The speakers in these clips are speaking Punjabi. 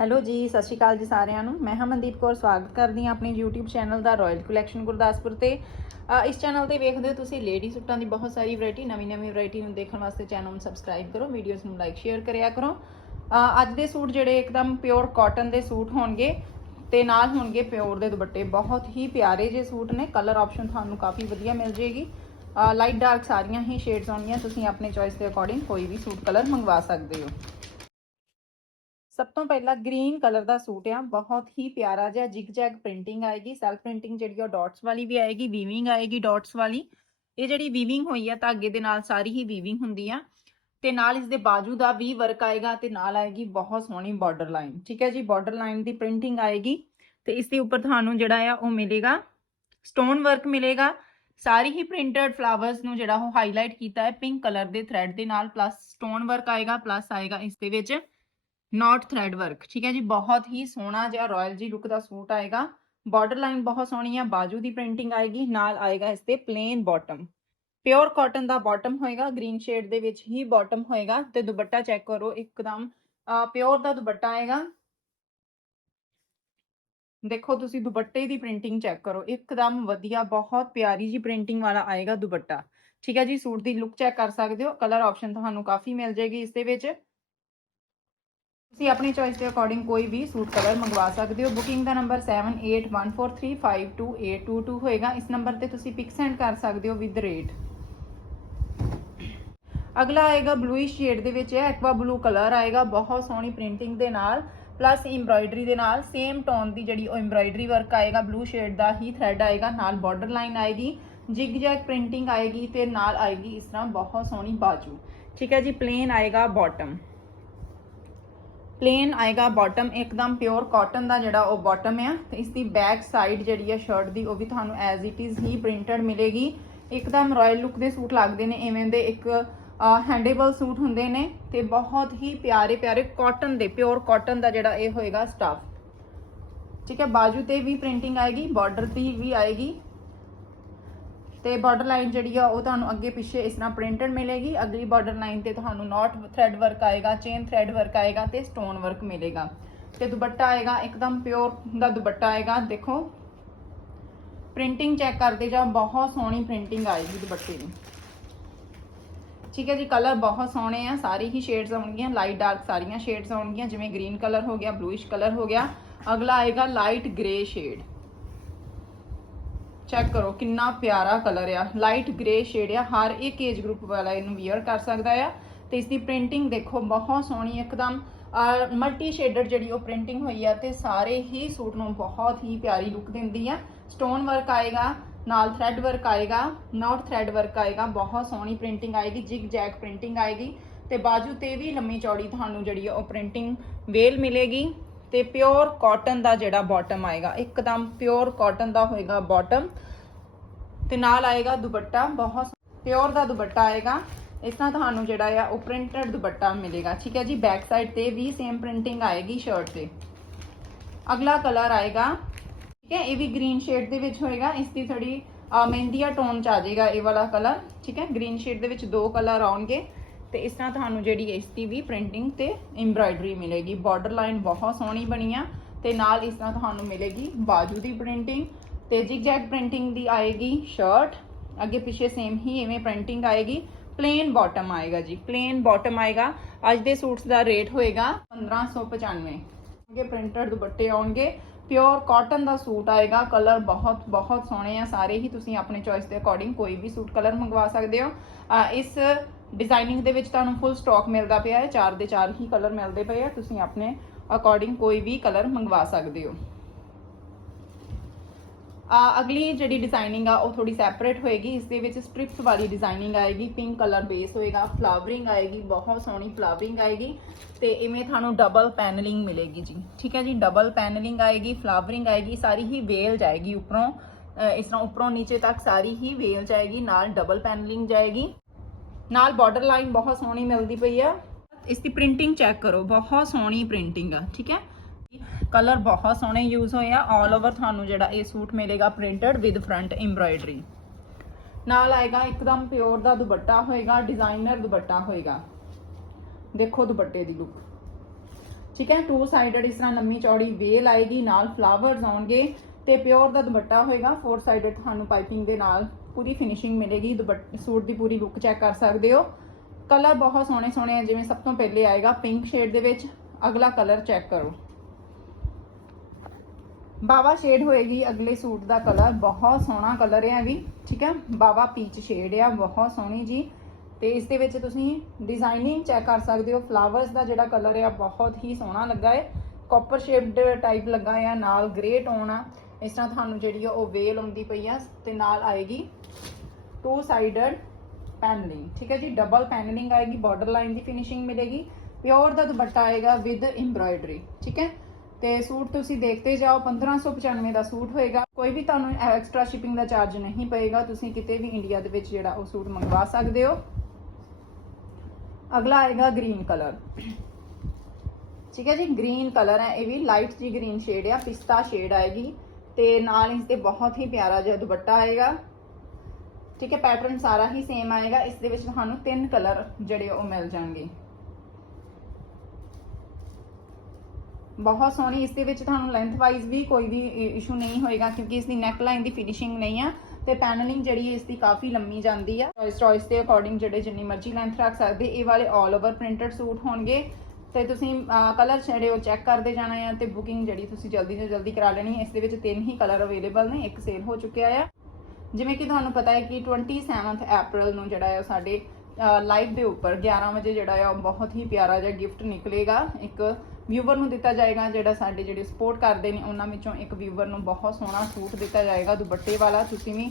ਹੈਲੋ ਜੀ, ਸਤਿ ਸ਼੍ਰੀ ਅਕਾਲ ਜੀ ਸਾਰਿਆਂ ਨੂੰ। ਮੈਂ ਹਮਨਦੀਪ ਕੌਰ, ਸਵਾਗਤ ਕਰਦੀ ਹਾਂ ਆਪਣੇ YouTube ਚੈਨਲ ਦਾ ਰਾਇਲ ਕਲੈਕਸ਼ਨ ਗੁਰਦਾਸਪੁਰ ਤੇ। ਇਸ ਚੈਨਲ ਤੇ ਵੇਖਦੇ ਹੋ ਤੁਸੀਂ ਲੇਡੀ ਸੂਟਾਂ ਦੀ ਬਹੁਤ ਸਾਰੀ ਵੈਰਾਈਟੀ ਨਵੀਂ ਨਵੀਂ ਵੈਰਾਈਟੀ ਨੂੰ ਦੇਖਣ ਵਾਸਤੇ ਚੈਨਲ ਨੂੰ ਸਬਸਕ੍ਰਾਈਬ ਕਰੋ ਵੀਡੀਓਜ਼ ਨੂੰ ਲਾਈਕ ਸ਼ੇਅਰ ਕਰਿਆ ਕਰੋ। ਅੱਜ ਦੇ ਸੂਟ ਜਿਹੜੇ ਇੱਕਦਮ ਪਿਓਰ ਕਾਟਨ ਦੇ ਸੂਟ ਹੋਣਗੇ ਤੇ ਨਾਲ ਹੋਣਗੇ ਪਿਓਰ ਦੇ ਦੁਪੱਟੇ। ਬਹੁਤ ਹੀ ਪਿਆਰੇ ਜਿਹੇ ਸੂਟ ਨੇ। ਕਲਰ ਆਪਸ਼ਨ ਤੁਹਾਨੂੰ ਕਾਫੀ ਵਧੀਆ ਮਿਲ ਜੇਗੀ ਲਾਈਟ ਡਾਰਕ ਸਾਰੀਆਂ ਹੀ ਸ਼ੇਡਸ ਆਉਣਗੀਆਂ ਤੁਸੀਂ ਆਪਣੇ ਚੋਇਸ ਦੇ ਅਕੋਰਡਿੰਗ ਕੋਈ ਵੀ ਸੂਟ ਕਲਰ ਮੰਗਵਾ ਸਕਦੇ ਹੋ। ਸਭ ਤੋਂ ਪਹਿਲਾਂ ਗ੍ਰੀਨ ਕਲਰ ਦਾ ਸੂਟ ਆ, ਬਹੁਤ ਹੀ ਪਿਆਰਾ ਜਿਹਾ ਜਿਗ ਜੈਗ ਪ੍ਰਿੰਟਿੰਗ ਆਏਗੀ ਸੈਲਫ ਪ੍ਰਿੰਟਿੰਗ ਜਿਹੜੀ ਉਹ ਡਾਟਸ ਵਾਲੀ ਵੀ ਆਏਗੀ ਵੀਵਿੰਗ ਆਏਗੀ ਡਾਟਸ ਵਾਲੀ। ਇਹ ਜਿਹੜੀ ਵੀਵਿੰਗ ਹੋਈ ਆ ਧਾਗੇ ਦੇ ਨਾਲ ਸਾਰੀ ਹੀ ਵੀਵਿੰਗ ਹੁੰਦੀ ਆ। ਤੇ ਨਾਲ ਇਸ ਦੇ ਬਾਜੂ ਦਾ ਵੀ ਵਰਕ ਆਏਗਾ ਤੇ ਨਾਲ ਆਏਗੀ ਬਹੁਤ ਸੋਹਣੀ ਬਾਰਡਰ ਲਾਈਨ ਠੀਕ ਹੈ ਜੀ? ਬਾਰਡਰ ਲਾਈਨ ਦੀ ਪ੍ਰਿੰਟਿੰਗ ਆਏਗੀ ਤੇ ਇਸ ਦੇ ਉੱਪਰ ਤੁਹਾਨੂੰ ਜਿਹੜਾ ਆ ਉਹ ਮਿਲੇਗਾ ਸਟੋਨ ਵਰਕ ਮਿਲੇਗਾ। ਸਾਰੀ ਹੀ ਪ੍ਰਿੰਟਡ ਫਲਾਵਰਸ ਨੂੰ ਜਿਹੜਾ ਉਹ ਹਾਈਲਾਈਟ ਕੀਤਾ ਹੈ ਪਿੰਕ ਕਲਰ ਦੇ ਥ੍ਰੈਡ ਦੇ ਨਾਲ ਪਲੱਸ ਸਟੋਨ ਵਰਕ ਆਏਗਾ ਪਲੱਸ ਆਏਗਾ ਇਸ ਦੇ ਵਿੱਚ। ਨਾਟ ਥ੍ਰੈਡ ਵਰਕ ਠੀਕ ਹੈ ਜੀ, ਬਹੁਤ ਹੀ ਸੋਹਣਾ ਜਿਹਾ ਰਾਇਲ ਜੀ ਲੁੱਕ ਦਾ ਸੂਟ ਆਏਗਾ। ਬਾਰਡਰ ਲਾਈਨ ਬਹੁਤ ਸੋਹਣੀ ਆ, ਬਾਜੂ ਦੀ ਪ੍ਰਿੰਟਿੰਗ ਆਏਗੀ, ਨਾਲ ਆਏਗਾ ਇਸ ਤੇ ਪਲੇਨ ਬਾਟਮ ਪਿਓਰ ਕਾਟਨ ਦਾ ਬਾਟਮ ਹੋਏਗਾ ਗ੍ਰੀਨ ਸ਼ੇਡ ਦੇ ਵਿੱਚ ਹੀ ਬਾਟਮ ਹੋਏਗਾ ਤੇ ਦੁਪੱਟਾ ਚੈੱਕ ਕਰੋ, ਇੱਕਦਮ ਪਿਓਰ ਦਾ ਦੁਪੱਟਾ ਆਏਗਾ। ਦੇਖੋ ਤੁਸੀਂ ਦੁਪੱਟੇ ਦੀ ਪ੍ਰਿੰਟਿੰਗ ਚੈੱਕ ਕਰੋ, ਇੱਕਦਮ ਵਧੀਆ, ਬਹੁਤ ਪਿਆਰੀ ਜੀ ਪ੍ਰਿੰਟਿੰਗ ਵਾਲਾ ਆਏਗਾ ਦੁਪੱਟਾ। ਠੀਕ ਹੈ ਜੀ, ਸੂਟ ਦੀ ਲੁੱਕ ਚੈੱਕ ਕਰ ਸਕਦੇ ਹੋ ਕਲਰ ਆਪਸ਼ਨ ਤੁਹਾਨੂੰ ਕਾਫੀ ਮਿਲ ਜਾਏਗੀ ਇਸ ਦੇ ਵਿੱਚ। ਤੁਸੀਂ ਆਪਣੀ ਚੋਇਸ ਦੇ ਅਕੋਰਡਿੰਗ ਕੋਈ ਵੀ ਸੂਟ ਕਲਰ ਮੰਗਵਾ ਸਕਦੇ ਹੋ। ਬੁਕਿੰਗ ਦਾ ਨੰਬਰ 7814352822 ਹੋਏਗਾ। ਇਸ ਨੰਬਰ ਤੇ ਤੁਸੀਂ ਪਿਕ ਸੈਂਡ ਕਰ ਸਕਦੇ ਹੋ ਵਿਦ ਰੇਟ ਅਗਲਾ ਆਏਗਾ ਬਲੂਇਸ਼ ਸ਼ੇਡ ਦੇ ਵਿੱਚ। ਹੈ ਐਕਵਾ ਬਲੂ ਕਲਰ ਆਏਗਾ। ਬਹੁਤ ਸੋਹਣੀ ਪ੍ਰਿੰਟਿੰਗ ਦੇ ਨਾਲ ਪਲੱਸ ਐਮਬ੍ਰਾਇਡਰੀ ਦੇ ਨਾਲ। ਸੇਮ ਟੋਨ ਦੀ ਜਿਹੜੀ ਉਹ ਐਮਬ੍ਰਾਇਡਰੀ ਵਰਕ ਆਏਗਾ ਬਲੂ ਸ਼ੇਡ ਦਾ ਹੀ ਥ੍ਰੈਡ ਆਏਗਾ। ਨਾਲ ਬਾਰਡਰ ਲਾਈਨ ਆਏਗੀ ਜਿਗ ਜੈਗ ਪ੍ਰਿੰਟਿੰਗ ਆਏਗੀ ਤੇ ਨਾਲ ਆਏਗੀ ਇਸ ਤਰ੍ਹਾਂ ਬਹੁਤ ਸੋਹਣੀ ਬਾਜੂ। ਠੀਕ ਹੈ ਜੀ ਪਲੇਨ ਆਏਗਾ ਬਾਟਮ ਪਲੇਨ ਆਏਗਾ ਬਾਟਮ ਇੱਕਦਮ ਪਿਓਰ ਕਾਟਨ ਦਾ ਜਿਹੜਾ ਉਹ ਬਾਟਮ ਆ। ਤੇ ਇਸ ਦੀ ਬੈਕ ਸਾਈਡ ਜਿਹੜੀ ਆ ਸ਼ਰਟ ਦੀ, ਉਹ ਵੀ ਤੁਹਾਨੂੰ ਐਜ਼ ਇਟ ਇਜ਼ ਹੀ ਪ੍ਰਿੰਟਡ ਮਿਲੇਗੀ। ਇੱਕਦਮ ਰਾਇਲ ਲੁੱਕ ਦੇ ਸੂਟ ਲੱਗਦੇ ਨੇ ਐਵੇਂ ਦੇ ਇੱਕ ਹੈਂਡੇਬਲ ਸੂਟ ਹੁੰਦੇ ਨੇ। ਤੇ ਬਹੁਤ ਹੀ ਪਿਆਰੇ ਪਿਆਰੇ ਕਾਟਨ ਦੇ ਪਿਓਰ ਕਾਟਨ ਦਾ ਜਿਹੜਾ ਇਹ ਹੋਏਗਾ ਸਟਾਫ ਠੀਕ ਹੈ, ਬਾਜੂ ਤੇ ਵੀ ਪ੍ਰਿੰਟਿੰਗ ਆਏਗੀ ਬਾਰਡਰ ਤੇ ਵੀ ਆਏਗੀ। ਤੇ ਬਾਰਡਰ ਲਾਈਨ ਜਿਹੜੀ ਆ, ਉਹ ਤੁਹਾਨੂੰ ਅੱਗੇ ਪਿੱਛੇ ਇਸ ਤਰ੍ਹਾਂ ਪ੍ਰਿੰਟਡ ਮਿਲੇਗੀ। ਅਗਲੀ ਬਾਰਡਰ ਲਾਈਨ ਤੇ ਤੁਹਾਨੂੰ ਨੋਟ ਥ੍ਰੈਡ ਵਰਕ ਆਏਗਾ ਚੇਨ ਥ੍ਰੈਡ ਵਰਕ ਆਏਗਾ ਤੇ ਸਟੋਨ ਵਰਕ ਮਿਲੇਗਾ। ਤੇ ਦੁਪੱਟਾ ਆਏਗਾ, ਇੱਕਦਮ ਪਿਓਰ ਦਾ ਦੁਪੱਟਾ ਆਏਗਾ। ਦੇਖੋ ਪ੍ਰਿੰਟਿੰਗ ਚੈੱਕ ਕਰਦੇ ਜਾਓ, ਬਹੁਤ ਸੋਹਣੀ ਪ੍ਰਿੰਟਿੰਗ ਆਏਗੀ ਦੁਪੱਟੇ ਦੀ। ਠੀਕ ਹੈ ਜੀ ਕਲਰ ਬਹੁਤ ਸੋਹਣੇ ਆ, ਸਾਰੇ ਹੀ ਸ਼ੇਡਸ ਆਉਣਗੀਆਂ ਲਾਈਟ ਡਾਰਕ ਸਾਰੀਆਂ ਸ਼ੇਡਸ ਆਉਣਗੀਆਂ, ਜਿਵੇਂ ਗ੍ਰੀਨ ਕਲਰ ਹੋ ਗਿਆ ਬਲੂਇਸ਼ ਕਲਰ ਹੋ ਗਿਆ। ਅਗਲਾ ਆਏਗਾ ਲਾਈਟ ਗ੍ਰੇ ਸ਼ੇਡ ਚੈੱਕ ਕਰੋ ਕਿੰਨਾ ਪਿਆਰਾ ਕਲਰ ਆ। ਲਾਈਟ ਗ੍ਰੇ ਸ਼ੇਡ ਆ। ਹਰ ਇੱਕ ਏਜ ਗਰੁੱਪ ਵਾਲਾ ਇਹਨੂੰ ਵੀਅਰ ਕਰ ਸਕਦਾ ਆ। ਤੇ ਇਸ ਦੀ ਪ੍ਰਿੰਟਿੰਗ ਦੇਖੋ, ਬਹੁਤ ਸੋਹਣੀ ਇੱਕਦਮ। ਮਲਟੀ ਸ਼ੇਡਡ ਜਿਹੜੀ ਉਹ ਪ੍ਰਿੰਟਿੰਗ ਹੋਈ ਆ ਤੇ ਸਾਰੇ ਹੀ ਸੂਟ ਨੂੰ ਬਹੁਤ ਹੀ ਪਿਆਰੀ ਲੁੱਕ ਦਿੰਦੀ ਆ। ਸਟੋਨ ਵਰਕ ਆਏਗਾ, ਨਾਲ ਥ੍ਰੈਡ ਵਰਕ ਆਏਗਾ ਨਾਟ ਥ੍ਰੈਡ ਵਰਕ ਆਏਗਾ। ਬਹੁਤ ਸੋਹਣੀ ਪ੍ਰਿੰਟਿੰਗ ਆਏਗੀ ਜਿਗ ਜੈਕ ਪ੍ਰਿੰਟਿੰਗ ਆਏਗੀ। ਤੇ ਬਾਜੂ ਤੇ ਵੀ ਲੰਮੀ ਚੌੜੀ ਤੁਹਾਨੂੰ ਜਿਹੜੀ ਆ ਉਹ ਪ੍ਰਿੰਟਿੰਗ ਵੇਲ ਮਿਲੇਗੀ। ਤੇ ਪਿਓਰ ਕਾਟਨ ਦਾ ਜਿਹੜਾ ਬਾਟਮ ਆਏਗਾ, ਇੱਕਦਮ ਪਿਓਰ ਕਾਟਨ ਦਾ ਹੋਏਗਾ ਬਾਟਮ ਤੇ ਨਾਲ ਆਏਗਾ ਦੁਪੱਟਾ, ਬਹੁਤ ਪਿਓਰ ਦਾ ਦੁਪੱਟਾ ਆਏਗਾ। ਇਸ ਤਰ੍ਹਾਂ ਤੁਹਾਨੂੰ ਜਿਹੜਾ ਆ, ਉਹ ਪ੍ਰਿੰਟਡ ਦੁਪੱਟਾ ਮਿਲੇਗਾ, ਠੀਕ ਹੈ ਜੀ? ਬੈਕ ਸਾਈਡ ਤੇ ਵੀ ਸੇਮ ਪ੍ਰਿੰਟਿੰਗ ਆਏਗੀ ਸ਼ਰਟ ਤੇ। ਅਗਲਾ ਕਲਰ ਆਏਗਾ, ਠੀਕ ਹੈ? ਇਹ ਵੀ ਗ੍ਰੀਨ ਸ਼ੇਡ ਦੇ ਵਿੱਚ ਹੋਏਗਾ, ਇਸ ਦੀ ਥੋੜੀ ਮਹਿੰਦੀਆ ਟੋਨ ਚ ਆ ਜਾਏਗਾ ਇਹ ਵਾਲਾ ਕਲਰ ਠੀਕ ਹੈ? ਗ੍ਰੀਨ ਸ਼ੇਡ ਦੇ ਵਿੱਚ ਦੋ ਕਲਰ ਆਉਣਗੇ। ਤੇ ਇਸ ਤਰ੍ਹਾਂ ਤੁਹਾਨੂੰ ਜਿਹੜੀ ਇਸ ਦੀ ਵੀ ਪ੍ਰਿੰਟਿੰਗ ਤੇ ਐਮਬ੍ਰਾਇਡਰੀ ਮਿਲੇਗੀ। ਬਾਰਡਰ ਲਾਈਨ ਬਹੁਤ ਸੋਹਣੀ ਬਣੀ ਆ ਤੇ ਨਾਲ ਇਸ ਤਰ੍ਹਾਂ ਤੁਹਾਨੂੰ ਮਿਲੇਗੀ ਬਾਜੂ ਦੀ ਪ੍ਰਿੰਟਿੰਗ ਤੇ ਜਿਗ ਜੈਗ ਪ੍ਰਿੰਟਿੰਗ ਦੀ ਆਏਗੀ ਸ਼ਰਟ ਅੱਗੇ ਪਿੱਛੇ ਸੇਮ ਹੀ ਐਵੇਂ ਪ੍ਰਿੰਟਿੰਗ ਆਏਗੀ। ਪਲੇਨ ਬਾਟਮ ਆਏਗਾ ਜੀ। ਪਲੇਨ ਬਾਟਮ ਆਏਗਾ। ਅੱਜ ਦੇ ਸੂਟਸ ਦਾ ਰੇਟ ਹੋਏਗਾ 1595 ਅੱਗੇ ਪ੍ਰਿੰਟਡ ਦੁਪੱਟੇ ਆਉਣਗੇ। ਪਿਓਰ ਕਾਟਨ ਦਾ ਸੂਟ ਆਏਗਾ। ਕਲਰ ਬਹੁਤ ਬਹੁਤ ਸੋਹਣੇ ਆ। ਸਾਰੇ ਹੀ ਤੁਸੀਂ ਆਪਣੇ ਚੋਇਸ ਦੇ ਅਕੋਰਡਿੰਗ ਕੋਈ ਵੀ ਸੂਟ ਕਲਰ ਮੰਗਵਾ ਸਕਦੇ ਹੋ। ਇਸ ਡਿਜ਼ਾਈਨਿੰਗ ਦੇ ਵਿੱਚ ਤੁਹਾਨੂੰ ਫੁੱਲ ਸਟਾਕ ਮਿਲਦਾ ਪਿਆ ਹੈ। ਚਾਰ ਦੇ ਚਾਰ ਹੀ ਕਲਰ ਮਿਲਦੇ ਪਏ ਆ। ਤੁਸੀਂ ਆਪਣੇ ਅਕੋਰਡਿੰਗ ਕੋਈ ਵੀ ਕਲਰ ਮੰਗਵਾ ਸਕਦੇ ਹੋ। ਆ, ਅਗਲੀ ਜਿਹੜੀ ਡਿਜ਼ਾਈਨਿੰਗ ਆ, ਉਹ ਥੋੜੀ ਸੈਪਰੇਟ ਹੋਏਗੀ। ਇਸ ਦੇ ਵਿੱਚ ਸਟ੍ਰਿਪਸ ਵਾਲੀ ਡਿਜ਼ਾਈਨਿੰਗ ਆਏਗੀ। ਪਿੰਕ ਕਲਰ ਬੇਸ ਹੋਏਗਾ ਫਲਾਵਰਿੰਗ ਆਏਗੀ, ਬਹੁਤ ਸੋਹਣੀ ਫਲਾਵਰਿੰਗ ਆਏਗੀ। ਤੇ ਇਵੇਂ ਤੁਹਾਨੂੰ ਡਬਲ ਪੈਨਲਿੰਗ ਮਿਲੇਗੀ ਜੀ। ਠੀਕ ਹੈ ਜੀ? ਡਬਲ ਪੈਨਲਿੰਗ ਆਏਗੀ ਫਲਾਵਰਿੰਗ ਆਏਗੀ, ਸਾਰੀ ਹੀ ਵੇਲ ਜਾਏਗੀ ਉੱਪਰੋਂ। ਇਸ ਤਰ੍ਹਾਂ ਉੱਪਰੋਂ ਨੀਚੇ ਤੱਕ ਸਾਰੀ ਹੀ ਵੇਲ ਜਾਏਗੀ, ਨਾਲ ਡਬਲ ਪੈਨਲਿੰਗ ਜਾਏਗੀ। ਨਾਲ ਬਾਰਡਰ ਲਾਈਨ ਬਹੁਤ ਸੋਹਣੀ ਮਿਲਦੀ ਪਈ ਆ। ਇਸ ਦੀ ਪ੍ਰਿੰਟਿੰਗ ਚੈੱਕ ਕਰੋ, ਬਹੁਤ ਸੋਹਣੀ ਪ੍ਰਿੰਟਿੰਗ ਆ, ਠੀਕ ਹੈ? ਕਲਰ ਬਹੁਤ ਸੋਹਣੇ ਯੂਜ਼ ਹੋਏ ਆ। ਆਲ ਓਵਰ ਤੁਹਾਨੂੰ ਜਿਹੜਾ ਇਹ ਸੂਟ ਮਿਲੇਗਾ ਪ੍ਰਿੰਟਡ ਵਿਦ ਫਰੰਟ ਐਮਬ੍ਰਾਇਡਰੀ ਨਾਲ ਆਏਗਾ, ਇੱਕਦਮ ਪਿਓਰ ਦਾ ਦੁਪੱਟਾ ਹੋਏਗਾ ਡਿਜ਼ਾਈਨਰ ਦੁਪੱਟਾ ਹੋਏਗਾ। ਦੇਖੋ ਦੁਪੱਟੇ ਦੀ ਲੁੱਕ ਠੀਕ ਹੈ ਟੂ ਸਾਈਡਡ ਇਸ ਤਰ੍ਹਾਂ ਲੰਮੀ ਚੌੜੀ ਵੇਲ ਆਏਗੀ, ਨਾਲ ਫਲਾਵਰਸ ਆਉਣਗੇ ਤੇ ਪਿਓਰ ਦਾ ਦੁਪੱਟਾ ਹੋਏਗਾ। ਫੋਰ ਸਾਈਡਡ ਤੁਹਾਨੂੰ ਪਾਈਪਿੰਗ ਦੇ ਨਾਲ ਪੂਰੀ ਫਿਨਿਸ਼ਿੰਗ ਮਿਲੇਗੀ, ਦੁਪੱਟ, ਸੂਟ ਦੀ ਪੂਰੀ ਲੁੱਕ ਚੈੱਕ ਕਰ ਸਕਦੇ ਹੋ। ਕਲਰ ਬਹੁਤ ਸੋਹਣੇ ਸੋਹਣੇ ਆ, ਜਿਵੇਂ ਸਭ ਤੋਂ ਪਹਿਲੇ ਆਏਗਾ ਪਿੰਕ ਸ਼ੇਡ ਦੇ ਵਿੱਚ, ਅਗਲਾ ਕਲਰ ਚੈੱਕ ਕਰੋ। ਬਾਵਾ ਸ਼ੇਡ ਹੋਏਗੀ ਅਗਲੇ ਸੂਟ ਦਾ ਕਲਰ ਬਹੁਤ ਸੋਹਣਾ ਕਲਰ ਹੈ ਵੀ, ਠੀਕ ਹੈ ਬਾਵਾ ਪੀਚ ਸ਼ੇਡ ਆ, ਬਹੁਤ ਸੋਹਣੀ ਜੀ। ਤੇ ਇਸ ਦੇ ਵਿੱਚ ਤੁਸੀਂ ਡਿਜ਼ਾਈਨਿੰਗ ਚੈੱਕ ਕਰ ਸਕਦੇ ਹੋ ਫਲਾਵਰਸ ਦਾ ਜਿਹੜਾ ਕਲਰ ਆ, ਬਹੁਤ ਹੀ ਸੋਹਣਾ ਲੱਗਾ ਹੈ ਕਾਪਰ ਸ਼ੇਪਡ ਟਾਈਪ ਲੱਗਾ ਆ, ਨਾਲ ਗ੍ਰੇ ਟੋਨ ਆ। ਇਸ ਤਰ੍ਹਾਂ ਤੁਹਾਨੂੰ ਜਿਹੜੀ ਆ ਉਹ ਵੇਲ ਆਉਂਦੀ ਪਈ ਆ ਤੇ ਨਾਲ ਆਏਗੀ ਟੂ ਸਾਈਡਡ ਪੈਨਲਿੰਗ ਠੀਕ ਹੈ ਜੀ? ਡਬਲ ਪੈਨਲਿੰਗ ਆਏਗੀ ਬਾਰਡਰ ਲਾਈਨ ਦੀ ਫਿਨਿਸ਼ਿੰਗ ਮਿਲੇਗੀ। ਪਿਓਰ ਦਾ ਦੁਪੱਟਾ ਆਏਗਾ ਵਿਦ ਐਮਬ੍ਰਾਇਡਰੀ ਠੀਕ ਹੈ? ਤੇ ਸੂਟ ਤੁਸੀਂ ਦੇਖਦੇ ਜਾਓ 1595 ਦਾ ਸੂਟ ਹੋਏਗਾ। ਕੋਈ ਵੀ ਤੁਹਾਨੂੰ ਐਕਸਟਰਾ ਸ਼ਿਪਿੰਗ ਦਾ ਚਾਰਜ ਨਹੀਂ ਪਏਗਾ, ਤੁਸੀਂ ਕਿਤੇ ਵੀ ਇੰਡੀਆ ਦੇ ਵਿੱਚ ਜਿਹੜਾ ਉਹ ਸੂਟ ਮੰਗਵਾ ਸਕਦੇ ਹੋ। ਅਗਲਾ ਆਏਗਾ ਗ੍ਰੀਨ ਕਲਰ ਠੀਕ ਹੈ ਜੀ? ਗ੍ਰੀਨ ਕਲਰ ਹੈ, ਇਹ ਵੀ ਲਾਈਟ ਜੀ ਗ੍ਰੀਨ ਸ਼ੇਡ ਆ, ਪਿਸਤਾ ਸ਼ੇਡ ਆਏਗੀ। ਤੇ ਨਾਲ ਇਸ ਤੇ ਬਹੁਤ ਹੀ ਪਿਆਰਾ ਜਿਹਾ ਦੁਪੱਟਾ ਆਏਗਾ। ਠੀਕ ਹੈ ਪੈਟਰਨ ਸਾਰਾ ਹੀ ਸੇਮ ਆਏਗਾ। ਇਸ ਦੇ ਵਿੱਚ ਤੁਹਾਨੂੰ ਤਿੰਨ ਕਲਰ ਜਿਹੜੇ ਉਹ ਮਿਲ ਜਾਣਗੇ। ਬਹੁਤ ਸੋਹਣੀ, ਇਸ ਦੇ ਵਿੱਚ ਤੁਹਾਨੂੰ ਲੈਂਥ ਵਾਈਜ਼ ਵੀ ਕੋਈ ਵੀ ਇਸ਼ੂ ਨਹੀਂ ਹੋਏਗਾ ਕਿਉਂਕਿ ਇਸ ਦੀ ਨੈਕ ਲਾਈਨ ਦੀ ਫਿਨਿਸ਼ਿੰਗ ਨਹੀਂ ਆ ਤੇ ਪੈਨਲਿੰਗ ਜਿਹੜੀ ਇਸ ਦੀ ਕਾਫੀ ਲੰਮੀ ਜਾਂਦੀ ਆ। ਚੋਇਸ ਚੋਇਸ ਦੇ ਅਕੋਰਡਿੰਗ ਜਿਹੜੇ ਜਿੰਨੀ ਮਰਜ਼ੀ ਲੈਂਥ ਰੱਖ ਸਕਦੇ, ਇਹ ਵਾਲੇ 올 ਓਵਰ ਪ੍ਰਿੰਟਡ ਸੂਟ ਹੋਣਗੇ। ਤੇ ਤੁਸੀਂ ਕਲਰ ਜਿਹੜੇ ਉਹ ਚੈੱਕ ਕਰਦੇ ਜਾਣਾ ਆ ਤੇ ਬੁਕਿੰਗ ਜਿਹੜੀ ਤੁਸੀਂ ਜਲਦੀ ਤੋਂ ਜਲਦੀ ਕਰਾ ਲੈਣੀ ਹੈ। ਇਸ ਦੇ ਵਿੱਚ ਤਿੰਨ ਹੀ ਕਲਰ ਅਵੇਲੇਬਲ ਨੇ, ਇੱਕ ਸੇਲ ਹੋ ਚੁੱਕਿਆ ਆ। ਜਿਵੇਂ ਕਿ ਤੁਹਾਨੂੰ ਪਤਾ ਹੈ ਕਿ 27th ਅਪ੍ਰੈਲ ਨੂੰ ਜਿਹੜਾ ਹੈ ਸਾਡੇ ਲਾਈਵ ਦੇ ਉੱਪਰ 11 ਵਜੇ ਜਿਹੜਾ ਆ, ਉਹ ਬਹੁਤ ਹੀ ਪਿਆਰਾ ਜਿਹਾ ਗਿਫਟ ਨਿਕਲੇਗਾ। ਇੱਕ ਵਿਊਵਰ ਨੂੰ ਦਿੱਤਾ ਜਾਏਗਾ, ਜਿਹੜਾ ਸਾਡੇ ਜਿਹੜੇ ਸਪੋਰਟ ਕਰਦੇ ਨੇ, ਉਹਨਾਂ ਵਿੱਚੋਂ ਇੱਕ ਵਿਊਵਰ ਨੂੰ ਬਹੁਤ ਸੋਹਣਾ ਸੂਟ ਦਿੱਤਾ ਜਾਏਗਾ, ਦੁਪੱਟੇ ਵਾਲਾ। ਤੁਸੀਂ ਵੀ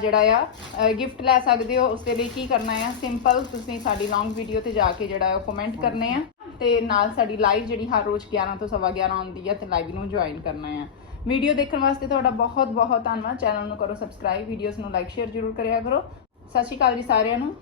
ਜਿਹੜਾ ਆ ਗਿਫਟ ਲੈ ਸਕਦੇ ਹੋ। ਉਸ ਦੇ ਲਈ ਕੀ ਕਰਨਾ ਹੈ ਸਿੰਪਲ ਤੁਸੀਂ ਸਾਡੀ ਲੌਂਗ ਵੀਡੀਓ ਤੇ ਜਾ ਕੇ ਜਿਹੜਾ ਆ, ਉਹ ਕਮੈਂਟ ਕਰਨੇ ਆ। ਤੇ ਨਾਲ ਸਾਡੀ ਲਾਈਵ ਜਿਹੜੀ ਹਰ ਰੋਜ਼ 11 ਤੋਂ ਸਵਾ 11 ਆਉਂਦੀ ਹੈ ਤੇ ਲਾਈਵ ਨੂੰ ਜੁਆਇਨ ਕਰਨਾ ਹੈ ਵੀਡੀਓ ਦੇਖਣ ਵਾਸਤੇ ਤੁਹਾਡਾ ਬਹੁਤ ਬਹੁਤ ਧੰਨਵਾਦ। ਚੈਨਲ ਨੂੰ ਕਰੋ ਸਬਸਕ੍ਰਾਈਬ ਵੀਡੀਓਜ਼ ਨੂੰ ਲਾਈਕ ਸ਼ੇਅਰ ਜ਼ਰੂਰ ਕਰਿਆ ਕਰੋ। ਸਤਿ ਸ਼੍ਰੀ ਅਕਾਲ ਜੀ ਸਾਰਿਆਂ ਨੂੰ।